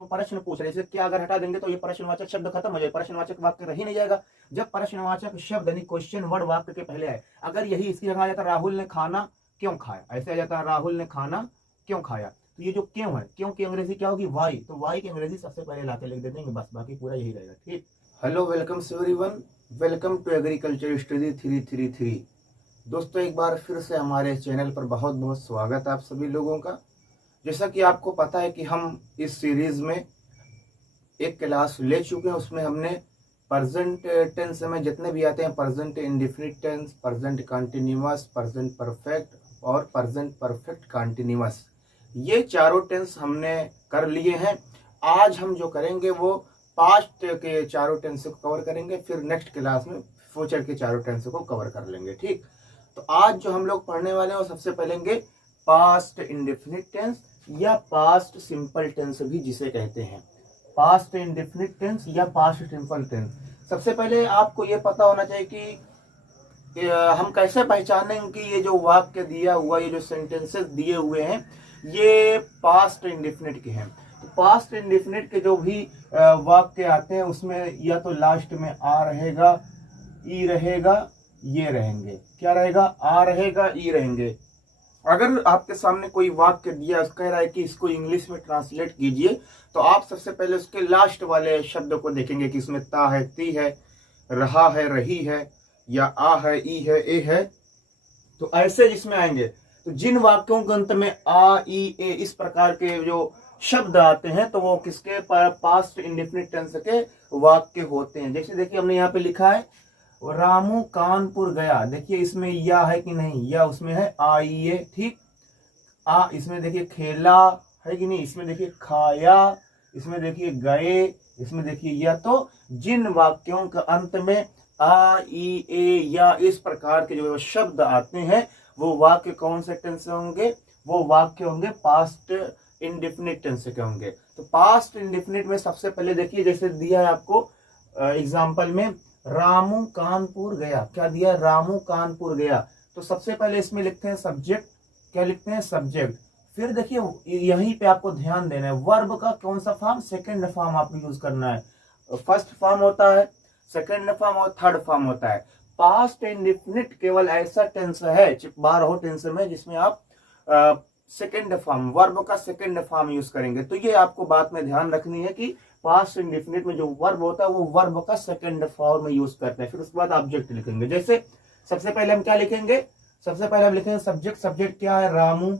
तो प्रश्न पूछ रहे, जैसे क्या अगर हटा देंगे तो ये प्रश्नवाचक शब्द खत्म हो जाए, प्रश्नवाचक वाक्य रह ही नहीं जाएगा। जब प्रश्नवाचक शब्द यानी क्वेश्चन वर्ड वाक्य के पहले आए, अगर यही इसकी जगह आ जाता राहुल ने खाना क्यों खाया, ऐसे आ जाता राहुल ने खाना क्यों खाया, तो ये जो क्यों है, क्यों की अंग्रेजी क्या होगी, वाई, तो वाई की अंग्रेजी सबसे पहले लाके लिख देते हैं, बस बाकी पूरा यही रहेगा। ठीक, hello welcome everyone, welcome to agriculture study 333। दोस्तों एक बार फिर से हमारे चैनल पर बहुत बहुत स्वागत है आप सभी लोगों का। जैसा कि आपको पता है कि हम इस सीरीज में एक क्लास ले चुके हैं, उसमें हमने प्रेजेंट टेंस में जितने भी आते हैं, present indefinite tense, present continuous, present perfect और प्रेजेंट परफेक्ट कंटिन्यूअस, ये चारों टेंस हमने कर लिए हैं। आज हम जो करेंगे वो पास्ट के चारों टेंस को कवर करेंगे, फिर नेक्स्ट क्लास में फ्यूचर के चारों टेंस को कवर कर लेंगे। ठीक, तो आज जो हम लोग पढ़ने वाले हैं वो सबसे पहले पास्ट इंडेफिनिट टेंस या पास्ट सिंपल टेंस भी जिसे कहते हैं, पास्ट इंडेफिनिट टेंस या पास्ट सिंपल टेंस। सबसे पहले आपको ये पता होना चाहिए कि हम कैसे पहचानें कि ये जो वाक्य दिया हुआ, ये जो सेंटेंसेस दिए हुए हैं ये पास्ट इंडेफिनिट के हैं। तो पास्ट इंडेफिनिट के जो भी वाक्य आते हैं उसमें या तो लास्ट में आ रहेगा, ई रहेगा, ये रहेंगे, क्या रहेगा, आ रहेगा, ई रहेंगे। अगर आपके सामने कोई वाक्य दिया, कह रहा है कि इसको इंग्लिश में ट्रांसलेट कीजिए, तो आप सबसे पहले उसके लास्ट वाले शब्द को देखेंगे कि इसमें ता है, ती है, रहा है, रही है, या आ है, ई है, ए है। तो ऐसे जिसमें आएंगे, तो जिन वाक्यों के अंत में आ, ई, ए इस प्रकार के जो शब्द आते हैं तो वो किसके पास्ट इंडेफिनिट टेंस के वाक्य होते हैं। जैसे देखिए हमने यहाँ पे लिखा है रामू कानपुर गया, देखिए इसमें या है कि नहीं, या उसमें है आइए। ठीक, आ इसमें देखिए खेला है कि नहीं, इसमें देखिए खाया, इसमें देखिए गए, इसमें देखिए या। तो जिन वाक्यों के अंत में आ, ई, ए, या इस प्रकार के जो शब्द आते हैं वो वाक्य कौन से टेंस से होंगे, वो वाक्य होंगे पास्ट इंडेफिनिट टेंस के होंगे। तो पास्ट इंडेफिनिट में सबसे पहले देखिए जैसे दिया है आपको एग्जाम्पल में, रामू कानपुर गया, क्या दिया, रामू कानपुर गया। तो सबसे पहले इसमें लिखते हैं सब्जेक्ट, क्या लिखते हैं, सब्जेक्ट। फिर देखिए यहीं पे आपको ध्यान देना है, वर्ब का कौन सा फॉर्म, सेकंड फॉर्म आपको यूज करना है। फर्स्ट फॉर्म होता है, सेकंड फॉर्म और थर्ड फॉर्म होता है। पास्ट इंडेफिनिट केवल ऐसा टेंस है 12 टेंस में जिसमें आप सेकंड फॉर्म, वर्ब का सेकंड फॉर्म यूज करेंगे। तो ये आपको बात में ध्यान रखनी है कि पास्ट इंडेफिनिट में जो वर्ब होता है वो वर्ब का सेकंड फॉर्म यूज करते हैं। फिर उसके बाद ऑब्जेक्ट लिखेंगे। जैसे सबसे पहले हम क्या लिखेंगे, सबसे पहले हम लिखेंगे सब्जेक्ट, सब्जेक्ट क्या है, रामू,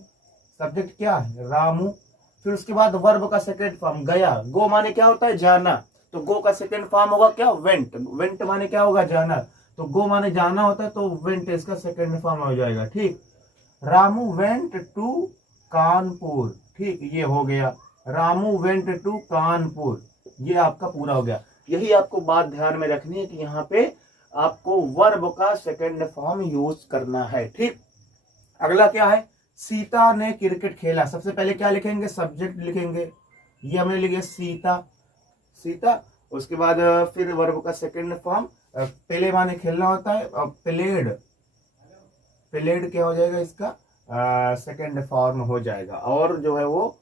सब्जेक्ट क्या है, रामू। फिर उसके बाद वर्ब का सेकंड फॉर्म गया, गो माने क्या होता है, जाना, तो गो का सेकंड फॉर्म होगा क्या, वेंट, वेंट माने क्या होगा, जाना, तो गो माने जाना होता है तो वेंट इसका सेकंड फॉर्म हो जाएगा। ठीक, रामू वेंट टू कानपुर, ठीक, ये हो गया, रामू वेंट टू कानपुर, ये आपका पूरा हो गया। यही आपको बात ध्यान में रखनी है कि यहाँ पे आपको वर्ब का सेकंड फॉर्म यूज करना है। ठीक, अगला क्या है, सीता ने क्रिकेट खेला। सबसे पहले क्या लिखेंगे, सब्जेक्ट लिखेंगे, ये हमने लिखे सीता, सीता। उसके बाद फिर वर्ब का सेकंड फॉर्म, पहले माने खेलना होता है, प्लेड, प्लेड क्या हो जाएगा, इसका सेकंड फॉर्म हो जाएगा। और जो है वो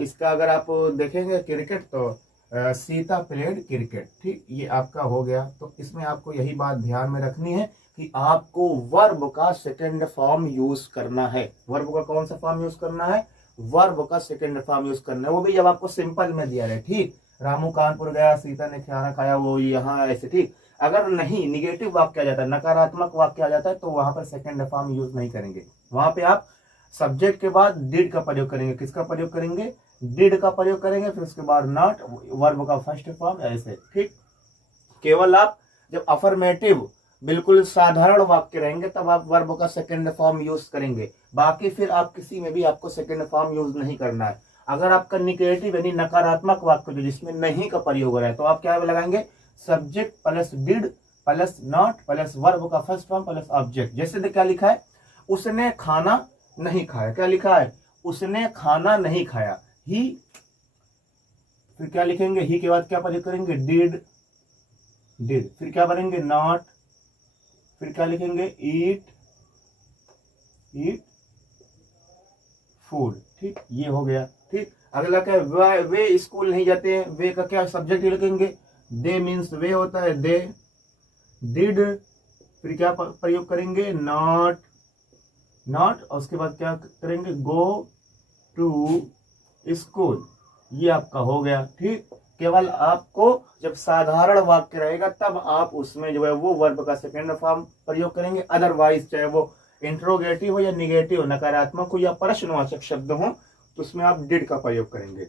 इसका अगर आप देखेंगे क्रिकेट तो सीता प्लेड क्रिकेट। ठीक, ये आपका हो गया। तो इसमें आपको यही बात ध्यान में रखनी है कि आपको वर्ब का सेकंड फॉर्म यूज करना है। वर्ब का कौन सा फॉर्म यूज करना है, वर्ब का सेकंड फॉर्म यूज करना है, वो भी जब आपको सिंपल में दिया है। ठीक, रामू कानपुर गया, सीता ने खाना खाया, वो यहाँ ऐसे। ठीक, अगर नहीं निगेटिव वाक्य आ जाता है, नकारात्मक वाक्य आ जाता है तो वहां पर सेकंड फॉर्म यूज नहीं करेंगे। वहां पे आप सब्जेक्ट के बाद डिड का प्रयोग करेंगे, किसका प्रयोग करेंगे, डिड का प्रयोग करेंगे। फिर उसके बाद नॉट, वर्ब का फर्स्ट फॉर्म, ऐसे। ठीक, केवल आप जब अफर्मेटिव बिल्कुल साधारण वाक्य रहेंगे तब आप वर्ब का सेकंड फॉर्म यूज करेंगे, बाकी फिर आप किसी में भी आपको सेकंड फॉर्म यूज नहीं करना है। अगर आपका निगेटिव यानी नकारात्मक वाक्य जो जिसमें नहीं का प्रयोग हो रहा है तो आप क्या लगाएंगे, subject plus did plus not plus verb का फर्स्ट फॉर्म प्लस ऑब्जेक्ट। जैसे क्या लिखा है, उसने खाना नहीं खाया, क्या लिखा है, उसने खाना नहीं खाया, ही। फिर क्या लिखेंगे, ही के बाद क्या प्रयोग करेंगे, डिड, डिड। फिर क्या बनेंगे, नॉट। फिर क्या लिखेंगे, ईट, ईट फूड। ठीक, ये हो गया। ठीक, अगला क्या है, वे स्कूल नहीं जाते हैं, वे का क्या सब्जेक्ट लिखेंगे, दे मीन्स वे होता है, दे। डिड, फिर क्या प्रयोग करेंगे, नॉट, नॉट, और उसके बाद क्या करेंगे, गो टू स्कूल। ये आपका हो गया। ठीक, केवल आपको जब साधारण वाक्य रहेगा तब आप उसमें जो है वो वर्ब का सेकेंड फॉर्म प्रयोग करेंगे। अदरवाइज चाहे वो इंट्रोगेटिव हो या निगेटिव हो, नकारात्मक हो या प्रश्नवाचक शब्द हो, तो उसमें आप डिड का प्रयोग करेंगे।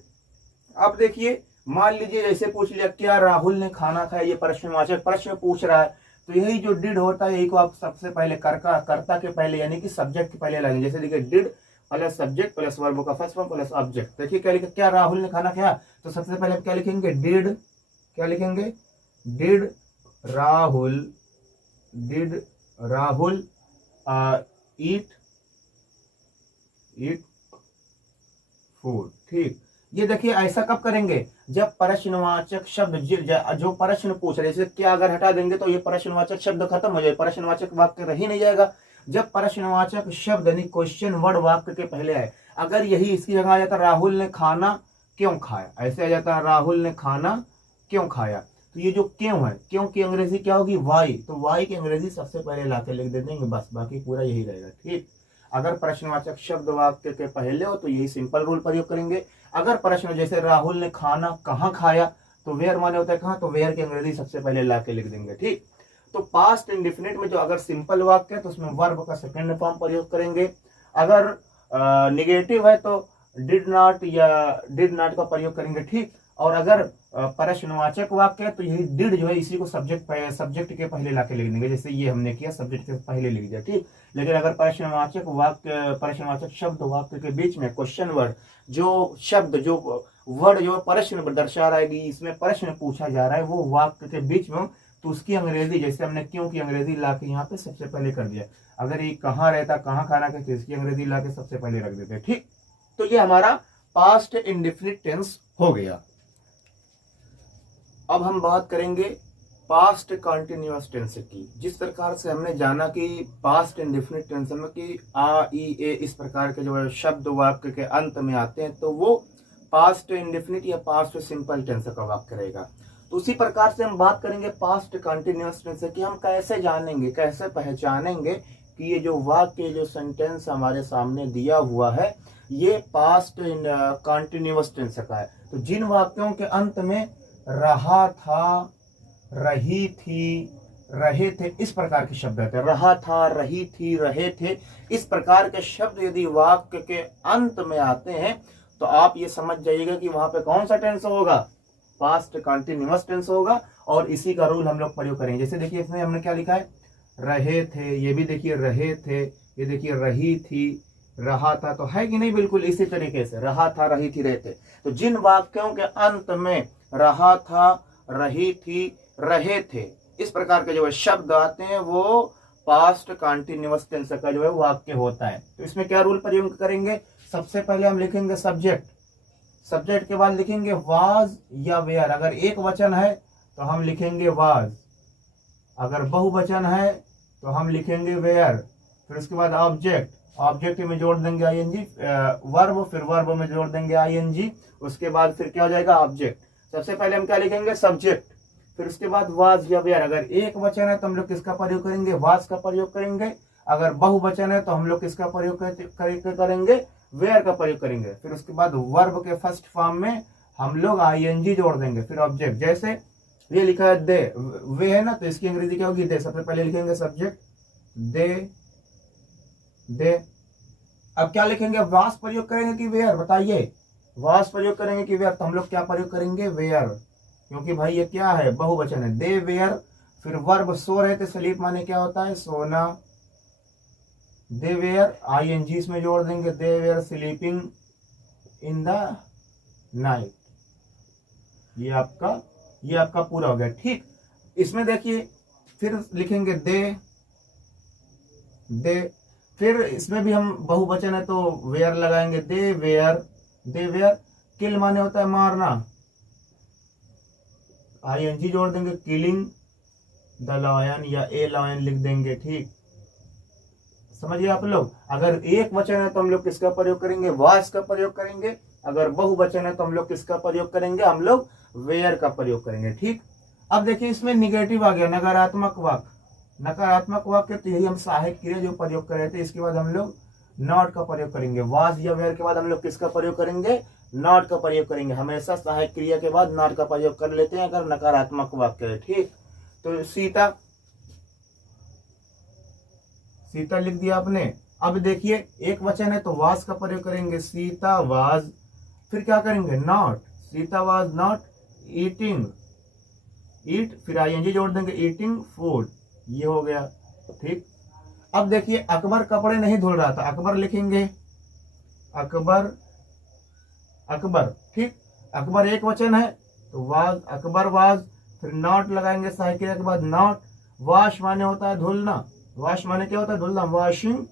अब देखिए, मान लीजिए जैसे पूछ लिया क्या राहुल ने खाना खाया, ये प्रश्नवाचक प्रश्न पूछ रहा है, तो यही जो डिड होता है यही को आप सबसे पहले कर्ता के पहले यानी कि सब्जेक्ट के पहले लाएंगे। जैसे देखिए, did plus subject plus verb का फर्स्ट फॉर्म प्लस ऑब्जेक्ट। देखिए क्या लिखा, क्या राहुल ने खाना खाया, तो सबसे पहले आप क्या लिखेंगे, डिड, क्या लिखेंगे, did Rahul, did Rahul eat food. ठीक, ये देखिए ऐसा कब करेंगे, जब प्रश्नवाचक शब्द जो प्रश्न पूछ रहे, जैसे क्या अगर हटा देंगे तो ये प्रश्नवाचक शब्द खत्म हो जाए, प्रश्नवाचक वाक्य रह ही नहीं जाएगा। जब प्रश्नवाचक शब्द यानी क्वेश्चन वर्ड वाक्य के पहले आए, अगर यही इसकी जगह आ जाता राहुल ने खाना क्यों खाया, ऐसे आ जाता राहुल ने खाना क्यों खाया, तो ये जो क्यों है, क्यों की अंग्रेजी क्या होगी, वाई, तो वाई की अंग्रेजी सबसे पहले लाके लिख दे देंगे, बस बाकी पूरा यही रहेगा। ठीक, अगर प्रश्नवाचक शब्द वाक्य के पहले हो तो यही सिंपल रूल प्रयोग करेंगे। अगर प्रश्न जैसे राहुल ने खाना कहाँ खाया, तो वेयर माने होता है कहाँ, तो वेयर की अंग्रेजी सबसे पहले लाके लिख देंगे। ठीक, तो पास्ट इंडेफिनिट में जो अगर सिंपल वाक्य है तो उसमें वर्ब का सेकंड फॉर्म प्रयोग करेंगे। अगर निगेटिव है तो डिड नॉट या डिड नॉट का प्रयोग करेंगे। ठीक, और अगर प्रश्नवाचक वाक्य है तो यही डिड जो है इसी को सब्जेक्ट के पहले लाके लिख देंगे, जैसे ये हमने किया, सब्जेक्ट के पहले लिख दिया। ठीक, लेकिन अगर प्रश्नवाचक शब्द वाक्य के बीच में क्वेश्चन वर्ड जो शब्द जो वर्ड जो प्रश्न दर्शा रहा है कि इसमें प्रश्न पूछा जा रहा है वो वाक्य के बीच में, तो उसकी अंग्रेजी जैसे हमने क्यों की अंग्रेजी लाके यहाँ पे सबसे पहले कर दिया। अगर ये कहाँ रहता, कहाँ खाना खाते, इसकी अंग्रेजी लाके सबसे पहले रख देते। ठीक, तो ये हमारा पास्ट इंडेफिनिट टेंस हो गया। अब हम बात करेंगे पास्ट कंटिन्यूअस टेंस की। जिस प्रकार से हमने जाना कि पास्ट इंडेफिनिट टेंस में कि आ, ई, ए इस प्रकार के जो है शब्द वाक्य के अंत में आते हैं, तो वो पास्ट इंडेफिनिट या पास्ट सिंपल टेंस का वाक्य रहेगा। तो उसी प्रकार से हम बात करेंगे पास्ट कंटिन्यूअस टेंस कि हम कैसे जानेंगे, कैसे पहचानेंगे कि ये जो वाक्य, जो सेंटेंस हमारे सामने दिया हुआ है ये पास्ट कंटिन्यूअस टेंस का है। तो जिन वाक्यों के अंत में रहा था, रही थी, रहे थे इस प्रकार के शब्द आते हैं, रहा था, रही थी, रहे थे, इस प्रकार के शब्द यदि वाक्य के अंत में आते हैं तो आप ये समझ जाइएगा कि वहां पे कौन सा टेंस होगा, पास्ट कंटिन्यूअस टेंस होगा। और इसी का रूल हम लोग प्रयोग करेंगे। जैसे देखिए इसमें हमने क्या लिखा है, रहे थे, ये भी देखिए रहे थे, ये देखिए रही थी, रहा था, तो है कि नहीं, बिल्कुल इसी तरीके से रहा था, रही थी, रहे थे। तो जिन वाक्यों के अंत में रहा था, रही थी, रहे थे इस प्रकार के जो है शब्द आते हैं वो पास्ट कंटिन्यूअस टेंस का जो है वाक्य होता है। तो इसमें क्या रूल प्रयोग करेंगे, सबसे पहले हम लिखेंगे सब्जेक्ट, सब्जेक्ट के बाद लिखेंगे वाज या वेयर। अगर एक वचन है तो हम लिखेंगे वाज, अगर बहुवचन है तो हम लिखेंगे वेयर। फिर उसके बाद ऑब्जेक्ट, ऑब्जेक्ट में जोड़ देंगे आईएनजी, वर्ब, फिर वर्ब में जोड़ देंगे आईएनजी, उसके बाद फिर क्या हो जाएगा ऑब्जेक्ट। सबसे पहले हम क्या लिखेंगे, सब्जेक्ट, फिर उसके बाद वाज या वेयर। अगर एक वचन है तो हम लोग किसका प्रयोग करेंगे, वाज का प्रयोग करेंगे। अगर बहुवचन है तो हम लोग किसका प्रयोग करेंगे, वेयर का प्रयोग करेंगे। फिर उसके बाद वर्ब के फर्स्ट फॉर्म में हम लोग आईएनजी जोड़ देंगे, फिर ऑब्जेक्ट। जैसे ये लिखा है दे, वे है ना, तो इसकी अंग्रेजी क्या होगी, दे। सबसे पहले लिखेंगे सब्जेक्ट, दे, दे। अब क्या लिखेंगे, वास प्रयोग करेंगे कि वेयर, बताइए, वास प्रयोग करेंगे कि वेयर, तो हम लोग क्या प्रयोग करेंगे, वेयर, क्योंकि भाई ये क्या है, बहुवचन है, दे वेयर। फिर वर्ब सो रहे थे, स्लीप माने क्या होता है, सोना, दे वेयर आईएनजी इसमें जोड़ देंगे, they were sleeping in the night. ये आपका पूरा हो गया। ठीक, इसमें देखिए फिर लिखेंगे दे, दे। फिर इसमें भी हम बहुवचन है तो वेयर लगाएंगे, दे वेयर, दे वेयर। किल माने होता है मारना, आईएनजी जोड़ देंगे, किलिंग द लायन या ए लायन लिख देंगे। ठीक, समझिए आप लोग। अगर एक वचन है तो हम लोग किसका प्रयोग करेंगे, वास का प्रयोग करेंगे। अगर बहुवचन है तो हम लोग किसका प्रयोग करेंगे, हम लोग वेयर का प्रयोग करेंगे। ठीक, अब देखिए इसमें निगेटिव आ गया, नकारात्मक वाक्य। नकारात्मक वाक्य तो यही हम सहायक क्रिया जो प्रयोग कर रहे थे, इसके बाद हम लोग नॉट का प्रयोग करेंगे। वाज या वेयर के बाद हम लोग किसका प्रयोग करेंगे, नॉट का प्रयोग करेंगे। हमेशा सहायक क्रिया के बाद नॉट का प्रयोग कर लेते हैं अगर नकारात्मक वाक्य है। ठीक, तो सीता, सीता लिख दिया आपने। अब देखिए एक वचन है तो वाज का प्रयोग करेंगे, सीता वाज, फिर क्या करेंगे, not, Sita was not eating, eat फिर आईएनजी जोड़ देंगे, ईटिंग फूड, ये हो गया। ठीक, अब देखिए अकबर कपड़े नहीं धुल रहा था, अकबर लिखेंगे अकबर, अकबर। ठीक, अकबर एक वचन है तो वाज, अकबर वाज, फिर नॉट लगाएंगे सहायक क्रिया के बाद नॉट। वॉश माने होता है धुलना, वॉश माने क्या होता है, धुलना, वॉशिंग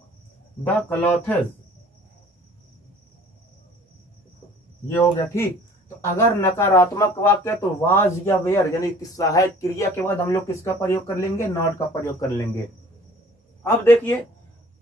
द क्लॉथेस, ये हो गया। ठीक, तो अगर नकारात्मक वाक्य तो वाज या वेयर यानी कि सहायक क्रिया के बाद हम लोग किसका प्रयोग कर लेंगे, नॉट का प्रयोग कर लेंगे। अब देखिए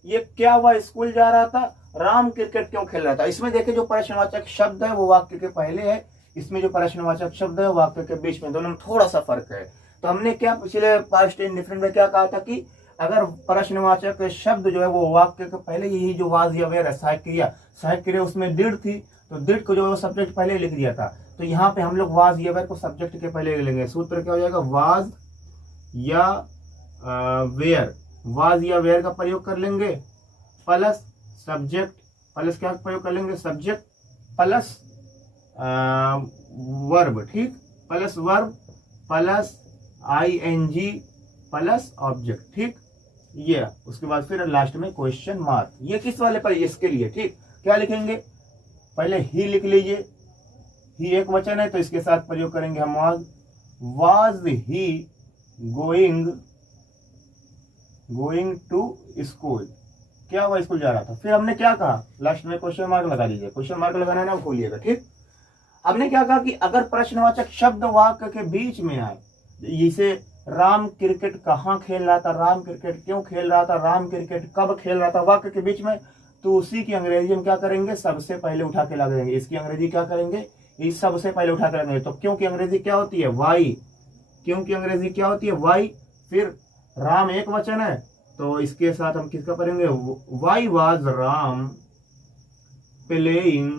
ये क्या हुआ, स्कूल जा रहा था, राम क्रिकेट क्यों खेल रहा था। इसमें देखिए जो प्रश्नवाचक शब्द है वो वाक्य के पहले है, इसमें जो प्रश्नवाचक शब्द है वाक्य के बीच में, दोनों में थोड़ा सा फर्क है। तो हमने क्या पिछले पास्ट इंडिफरेंट में क्या कहा था कि अगर प्रश्नवाचक शब्द जो है वो वाक्य के पहले, यही जो वाज या वेयर है सहायक क्रिया, सहायक क्रिया उसमें डिड थी तो डिड को जो है वो सब्जेक्ट पहले लिख दिया था, तो यहाँ पे हम लोग वाज या वेयर को सब्जेक्ट के पहले लिख लेंगे। सूत्र क्या हो जाएगा, वाज या वेयर, वाज या वेयर का प्रयोग कर लेंगे प्लस सब्जेक्ट, प्लस क्या प्रयोग कर लेंगे, सब्जेक्ट प्लस वर्ब। ठीक, plus verb plus ING plus object. ठीक, ये उसके बाद फिर लास्ट में क्वेश्चन मार्क। ये किस वाले पर, इसके लिए। ठीक, क्या लिखेंगे, पहले ही लिख लीजिए, ही एक वचन है तो इसके साथ प्रयोग करेंगे हम was he going to school, क्या हुआ, स्कूल जा रहा था। फिर हमने क्या कहा, लास्ट में क्वेश्चन मार्क लगा दीजिए, क्वेश्चन मार्क लगाना है ना, खोलिएगा। ठीक, हमने क्या कहा कि अगर प्रश्नवाचक शब्द वाक्य के बीच में आए, जैसे राम क्रिकेट कहाँ खेल रहा था, राम क्रिकेट क्यों खेल रहा था, राम क्रिकेट कब खेल रहा था, वाक्य के बीच में, तो उसी की अंग्रेजी हम क्या करेंगे, सबसे पहले उठा के लगा देंगे। इसकी अंग्रेजी क्या करेंगे, इस सबसे पहले उठा के लगाएंगे। तो क्यों की अंग्रेजी क्या होती है, वाई, क्यों की अंग्रेजी क्या होती है, वाई। फिर राम एक वचन है तो इसके साथ हम किसका करेंगे, why was Ram playing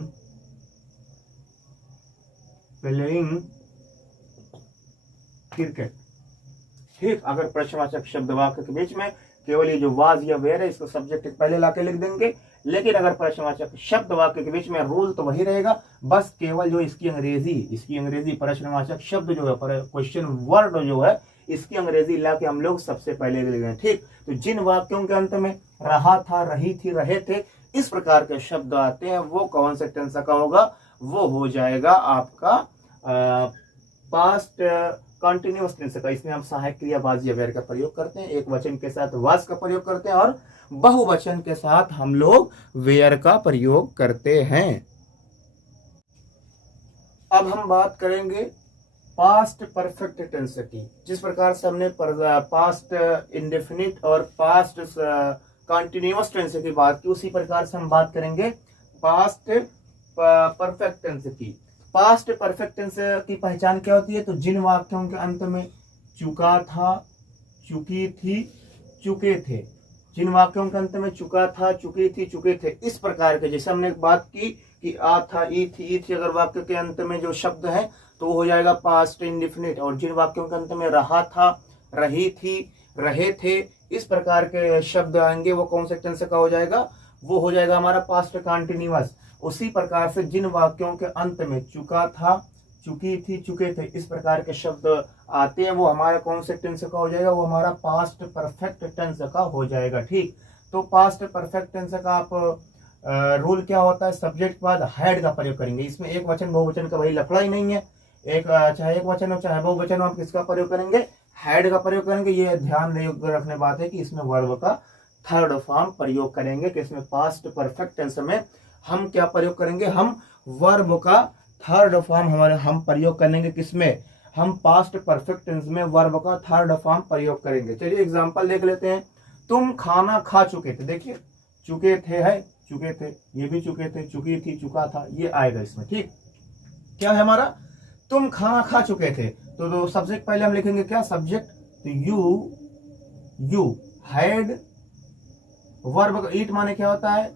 cricket. ठीक, अगर प्रश्नवाचक शब्द वाक्य के बीच में केवल ये जो वाज या वेयर है इसको सब्जेक्ट पहले लाके लिख देंगे, लेकिन अगर प्रश्नवाचक शब्द वाक्य के बीच में रूल तो वही रहेगा, बस केवल जो इसकी अंग्रेजी प्रश्नवाचक शब्द जो है, क्वेश्चन वर्ड जो है, इसकी अंग्रेजी ला के हम लोग सबसे पहले लिख देंगे। ठीक, तो जिन वाक्यों के अंत में रहा था, रही थी, रहे थे, इस प्रकार के शब्द आते हैं, वो कौन से टेंस का होगा, वो हो जाएगा आपका पास्ट कंटिन्यूअस टेंस का। इसमें हम सहायक क्रिया वाज या वेयर का प्रयोग करते हैं, एक वचन के साथ वाज का प्रयोग करते हैं और बहुवचन के साथ हम लोग वेयर का प्रयोग करते हैं। अब हम बात करेंगे पास्ट परफेक्ट टेंस की। जिस प्रकार से हमने पास्ट इंडेफिनिट और पास्ट कंटिन्यूअस टेंस की बात की, उसी प्रकार से हम बात करेंगे पास्ट परफेक्ट टेंस की। पास्ट परफेक्ट टेंस की पहचान क्या होती है, तो जिन वाक्यों के अंत में चुका था, चुकी थी, चुके थे, जिन वाक्यों के अंत में चुका था, चुकी थी, चुके थे, इस प्रकार के, जैसे हमने बात की कि आ था, ई थी, अगर वाक्य के अंत में जो शब्द है तो वो हो जाएगा पास्ट इंडेफिनिट। और जिन वाक्यों के अंत में रहा था, रही थी, रहे थे, इस प्रकार के शब्द आएंगे, वो कौन से टेंस का हो जाएगा, वो हो जाएगा हमारा पास्ट कंटिन्यूअस। उसी प्रकार से जिन वाक्यों के अंत में चुका था, चुकी थी, चुके थे, इस प्रकार के शब्द आते हैं, वो हमारा कौन से टेंस का हो जाएगा, वो हमारा पास्ट परफेक्ट टेंस का हो जाएगा। ठीक, तो पास्ट परफेक्ट टेंस का आप रूल क्या होता है, सब्जेक्ट के बाद हैड का प्रयोग करेंगे। इसमें एक वचन बहुवचन का भाई लफड़ा ही नहीं है, चाहे एक वचन हो चाहे बहुवचन हो, आप किसका प्रयोग करेंगे, हैड का प्रयोग करेंगे। ये ध्यान रखने बात है कि इसमें वर्ब का थर्ड फॉर्म प्रयोग करेंगे, कि इसमें पास्ट परफेक्ट टेंस में हम क्या प्रयोग करेंगे, हम वर्ब का थर्ड फॉर्म हम प्रयोग करेंगे। किसमें, हम पास्ट परफेक्ट टेंस में वर्ब का थर्ड फॉर्म प्रयोग करेंगे। चलिए एग्जांपल देख लेते हैं। तुम खाना खा चुके थे, देखिए चुके थे है, चुके थे, ये भी चुके थे, चुकी थी, चुका था, ये आएगा इसमें। ठीक, क्या है हमारा, तुम खाना खा चुके थे, तो सब्जेक्ट पहले हम लिखेंगे क्या, सब्जेक्ट, तो यू हैड, वर्ब ईट माने क्या होता है,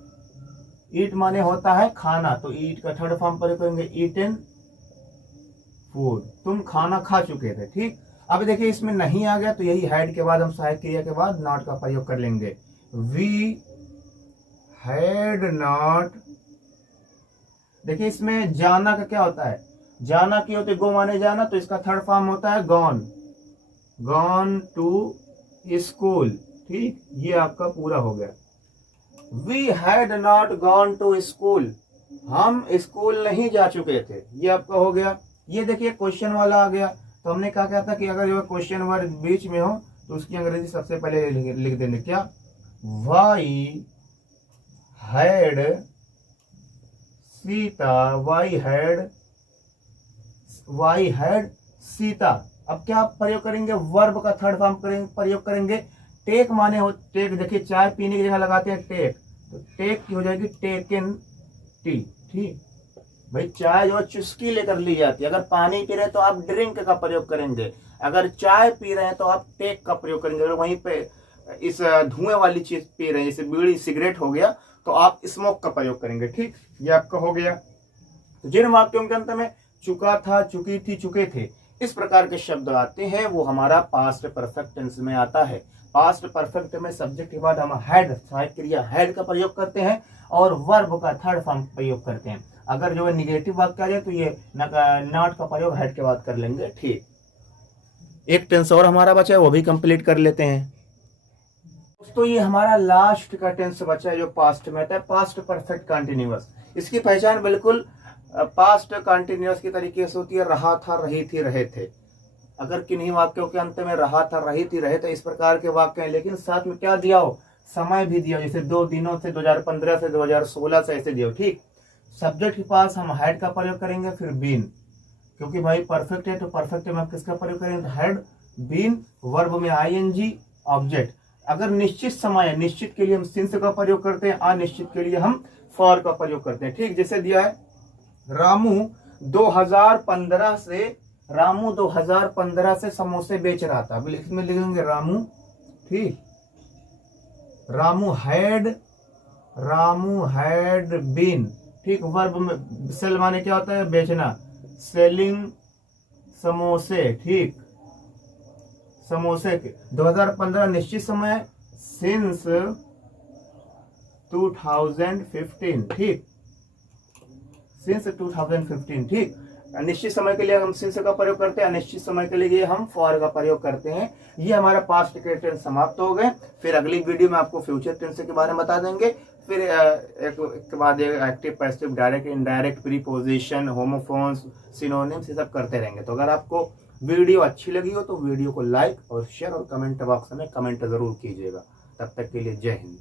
ईट माने होता है खाना, तो ईट का थर्ड फॉर्म पर करेंगे ईटन फूड, तुम खाना खा चुके थे। ठीक, अब देखिए इसमें नहीं आ गया तो यही हैड के बाद हम सहायक क्रिया के बाद नॉट का प्रयोग कर लेंगे, वी हैड नॉट। देखिए इसमें जाना का क्या होता है, जाना की होती है गो माने जाना, तो इसका थर्ड फॉर्म होता है गॉन, गॉन टू स्कूल। ठीक, ये आपका पूरा हो गया। We had not gone to school, हम स्कूल नहीं जा चुके थे, ये आपका हो गया। ये देखिए क्वेश्चन वाला आ गया, तो हमने कहा क्या था कि अगर जो क्वेश्चन वर्ड बीच में हो तो उसकी अंग्रेजी सबसे पहले लिख देंगे क्या, why had Sita, why had Sita. अब क्या प्रयोग करेंगे, वर्ब का थर्ड फॉर्म प्रयोग करेंगे, टेक माने हो, टेक देखिए चाय पीने की जगह लगाते हैं टेक, तो टेक की हो जाएगी टेकन टी। ठीक भाई, चाय जो चुस्की लेकर ली जाती है, अगर पानी पी रहे हैं तो आप ड्रिंक का प्रयोग करेंगे, अगर चाय पी रहे हैं तो आप टेक का प्रयोग करेंगे, अगर वहीं पे इस धुएं वाली चीज पी रहे हैं जैसे बीड़ी सिगरेट हो गया तो आप स्मोक का प्रयोग करेंगे। ठीक, ये आपका हो गया। तो जिन वाक्यों के अंत में चुका था, चुकी थी, चुके थे, इस प्रकार के शब्द आते हैं वो हमारा पास्ट परफेक्ट टेंस में आता है। पास्ट परफेक्ट में सब्जेक्ट के बाद हम हैड, सहायक क्रिया हैड का प्रयोग करते हैं और वर्ब का थर्ड फॉर्म प्रयोग करते हैं। अगर जो है निगेटिव वाक्य आ जाए तो ये नॉट का प्रयोग हैड के बाद कर लेंगे। ठीक, एक टेंस और हमारा बचा है, वो भी कंप्लीट कर लेते हैं। दोस्तों ये हमारा लास्ट का टेंस बचा है जो पास्ट में आता है, पास्ट परफेक्ट कंटिन्यूअस। इसकी पहचान बिल्कुल पास्ट कंटिन्यूअस की तरीके से होती है, रहा था, रही थी, रहे थे। अगर किन्हीं वाक्यों के अंत में रहा था, रही थी, रहे थे, इस प्रकार के वाक्य हैं, लेकिन साथ में क्या दिया हो, समय भी दिया हो, जैसे 2 दिनों से, 2015 से, 2016 से, ऐसे दिया हो। ठीक, सब्जेक्ट के पास हम हैड का प्रयोग करेंगे, फिर बीन, क्योंकि भाई परफेक्ट है तो परफेक्ट में आप किसका प्रयोग करेंगे, हैड बीन, वर्ब में आईएनजी, ऑब्जेक्ट। अगर निश्चित समय है, निश्चित के लिए हम सिंस का प्रयोग करते हैं, अनिश्चित के लिए हम फॉर का प्रयोग करते हैं। ठीक, जैसे दिया है रामू 2015 से समोसे बेच रहा था, इसमें लिखेंगे रामू। ठीक, रामू हैड बीन। ठीक, वर्ब में सेल माने क्या होता है, बेचना, सेलिंग समोसे। ठीक, समोसे के 2015 निश्चित समय, सिंस 2015। ठीक, सिंस 2015। ठीक, निश्चित समय के लिए हम सिंस का प्रयोग करते हैं, अनिश्चित समय के लिए हम फॉर का प्रयोग करते हैं। ये हमारा पास्ट के टेंस समाप्त हो गए। फिर अगली वीडियो में आपको फ्यूचर टेंस के बारे में बता देंगे। फिर एक के बाद active, passive, direct, indirect, preposition, homophones, synonyms, ये सब करते रहेंगे। तो अगर आपको वीडियो अच्छी लगी हो तो वीडियो को लाइक और शेयर और कमेंट बॉक्स में कमेंट जरूर कीजिएगा। तब तक के लिए जय हिंद।